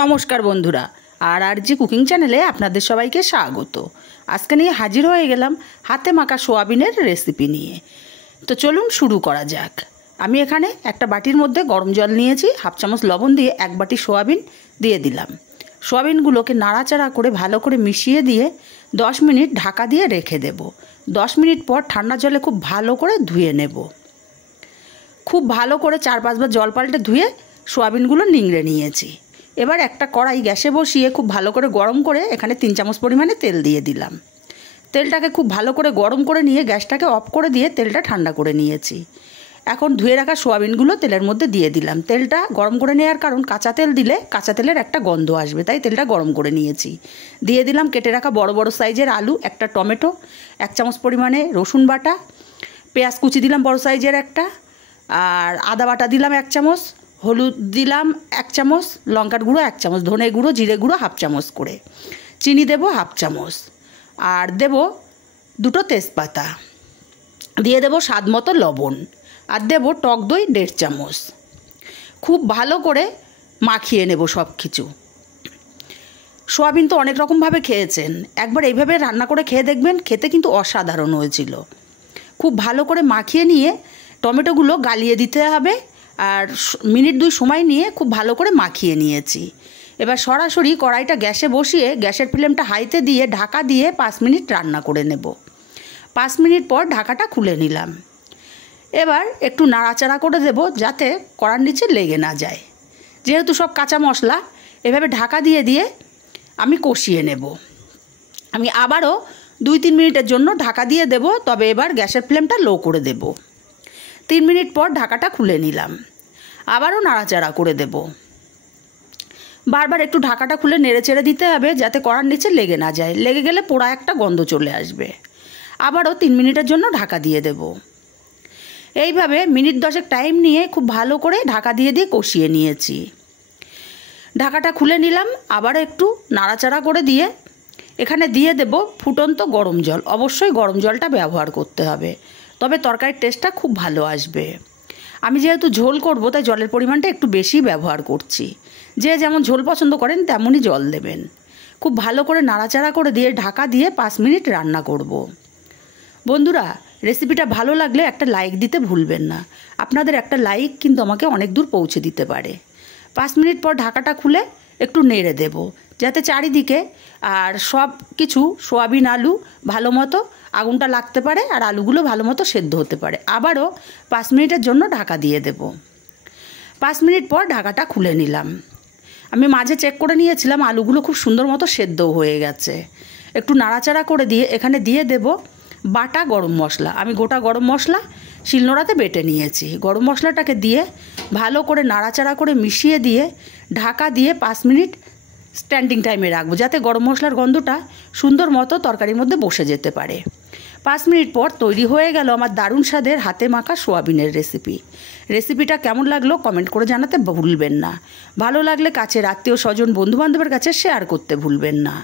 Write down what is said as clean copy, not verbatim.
নমস্কার বন্ধুরা, আর জি কুকিং চ্যানেলে আপনাদের সবাইকে স্বাগত। আজকে নিয়ে হাজির হয়ে গেলাম হাতে মাখা সোয়াবিনের রেসিপি নিয়ে। তো চলুন শুরু করা যাক। আমি এখানে একটা বাটির মধ্যে গরম জল নিয়েছি, হাফ চামচ লবণ দিয়ে এক বাটি সোয়াবিন দিয়ে দিলাম। সোয়াবিনগুলোকে নাড়াচাড়া করে ভালো করে মিশিয়ে দিয়ে 10 মিনিট ঢাকা দিয়ে রেখে দেব। 10 মিনিট পর ঠান্ডা জলে খুব ভালো করে ধুয়ে নেব। খুব ভালো করে 4-5 বার জল পাল্টে ধুয়ে সোয়াবিনগুলো নিংড়ে নিয়েছি। এবার একটা কড়াই গ্যাসে বসিয়ে খুব ভালো করে গরম করে এখানে 3 চামচ পরিমাণে তেল দিয়ে দিলাম। তেলটাকে খুব ভালো করে গরম করে নিয়ে গ্যাসটাকে অফ করে দিয়ে তেলটা ঠান্ডা করে নিয়েছি। এখন ধুয়ে রাখা সোয়াবিনগুলো তেলের মধ্যে দিয়ে দিলাম। তেলটা গরম করে নেওয়ার কারণ কাঁচা তেল দিলে কাঁচা তেলের একটা গন্ধ আসবে, তাই তেলটা গরম করে নিয়েছি। দিয়ে দিলাম কেটে রাখা বড় বড় সাইজের আলু, একটা টমেটো, 1 চামচ পরিমাণে রসুন বাটা, পেঁয়াজ কুচি দিলাম বড় সাইজের একটা, আর আদা বাটা দিলাম 1 চামচ, হলুদ দিলাম 1 চামচ, লঙ্কার গুঁড়ো 1 চামচ, ধনে গুঁড়ো জিরে গুঁড়ো হাফ চামচ করে, চিনি দেবো হাফ চামচ, আর দেবো 2টো তেজপাতা, দিয়ে দেবো স্বাদ মতো লবণ, আর দেবো টক দই 1.5 চামচ। খুব ভালো করে মাখিয়ে নেব সব কিছু। সোয়াবিন তো অনেক রকমভাবে খেয়েছেন, একবার এইভাবে রান্না করে খেয়ে দেখবেন, খেতে কিন্তু অসাধারণ হয়েছিল। খুব ভালো করে মাখিয়ে নিয়ে টমেটোগুলো গালিয়ে দিতে হবে, আর মিনিট 2 সময় নিয়ে খুব ভালো করে মাখিয়ে নিয়েছি। এবার সরাসরি কড়াইটা গ্যাসে বসিয়ে গ্যাসের ফ্লেমটা হাইতে দিয়ে ঢাকা দিয়ে 5 মিনিট রান্না করে নেব। 5 মিনিট পর ঢাকাটা খুলে নিলাম। এবার একটু নাড়াচাড়া করে দেব যাতে কড়ার নিচে লেগে না যায়। যেহেতু সব কাঁচা মশলা, এভাবে ঢাকা দিয়ে দিয়ে আমি কষিয়ে নেব। আমি আবারও 2-3 মিনিটের জন্য ঢাকা দিয়ে দেব, তবে এবার গ্যাসের ফ্লেমটা লো করে দেব। 3 মিনিট পর ঢাকাটা খুলে নিলাম। আবারও নাড়াচাড়া করে দেব। বারবার একটু ঢাকাটা খুলে নেড়ে চেড়ে দিতে হবে যাতে কড়ার নিচে লেগে না যায়, লেগে গেলে পোড়া একটা গন্ধ চলে আসবে। আবারও 3 মিনিটের জন্য ঢাকা দিয়ে দেব। এইভাবে মিনিট 10 টাইম নিয়ে খুব ভালো করে ঢাকা দিয়ে দিয়ে কষিয়ে নিয়েছি। ঢাকাটা খুলে নিলাম। আবারও একটু নাড়াচাড়া করে দিয়ে এখানে দিয়ে দেব ফুটন্ত গরম জল। অবশ্যই গরম জলটা ব্যবহার করতে হবে, তবে তরকারির টেস্টটা খুব ভালো আসবে। আমি যেহেতু ঝোল করব তাই জলের পরিমাণটা একটু বেশি ব্যবহার করছি। যে যেমন ঝোল পছন্দ করেন তেমনই জল দেবেন। খুব ভালো করে নাড়াচাড়া করে দিয়ে ঢাকা দিয়ে 5 মিনিট রান্না করব। বন্ধুরা, রেসিপিটা ভালো লাগলে একটা লাইক দিতে ভুলবেন না। আপনাদের একটা লাইক কিন্তু আমাকে অনেক দূর পৌঁছে দিতে পারে। 5 মিনিট পর ঢাকাটা খুলে একটু নেড়ে দেব যাতে চারিদিকে আর সব কিছু সোয়াবিন আলু ভালো মতো আগুনটা লাগতে পারে আর আলুগুলো ভালো মতো সেদ্ধ হতে পারে। আবারও 5 মিনিটের জন্য ঢাকা দিয়ে দেব। 5 মিনিট পর ঢাকাটা খুলে নিলাম। আমি মাঝে চেক করে নিয়েছিলাম, আলুগুলো খুব সুন্দর মতো সেদ্ধ হয়ে গেছে। একটু নাড়াচাড়া করে দিয়ে এখানে দিয়ে দেব বাটা গরম মশলা। আমি গোটা গরম মশলা শিলনোড়াতে বেটে নিয়েছি। গরম মশলাটাকে দিয়ে ভালো করে নাড়াচাড়া করে মিশিয়ে দিয়ে ঢাকা দিয়ে 5 মিনিট স্ট্যান্ডিং টাইমে রাখবো যাতে গরম মশলার গন্ধটা সুন্দর মতো তরকারির মধ্যে বসে যেতে পারে। 5 মিনিট পর তৈরি হয়ে গেল আমার দারুণ স্বাদের হাতে মাখা সোয়াবিনের রেসিপি। রেসিপিটা কেমন লাগলো কমেন্ট করে জানাতে ভুলবেন না। ভালো লাগলে কাছের আত্মীয় স্বজন বন্ধুবান্ধবের কাছে শেয়ার করতে ভুলবেন না।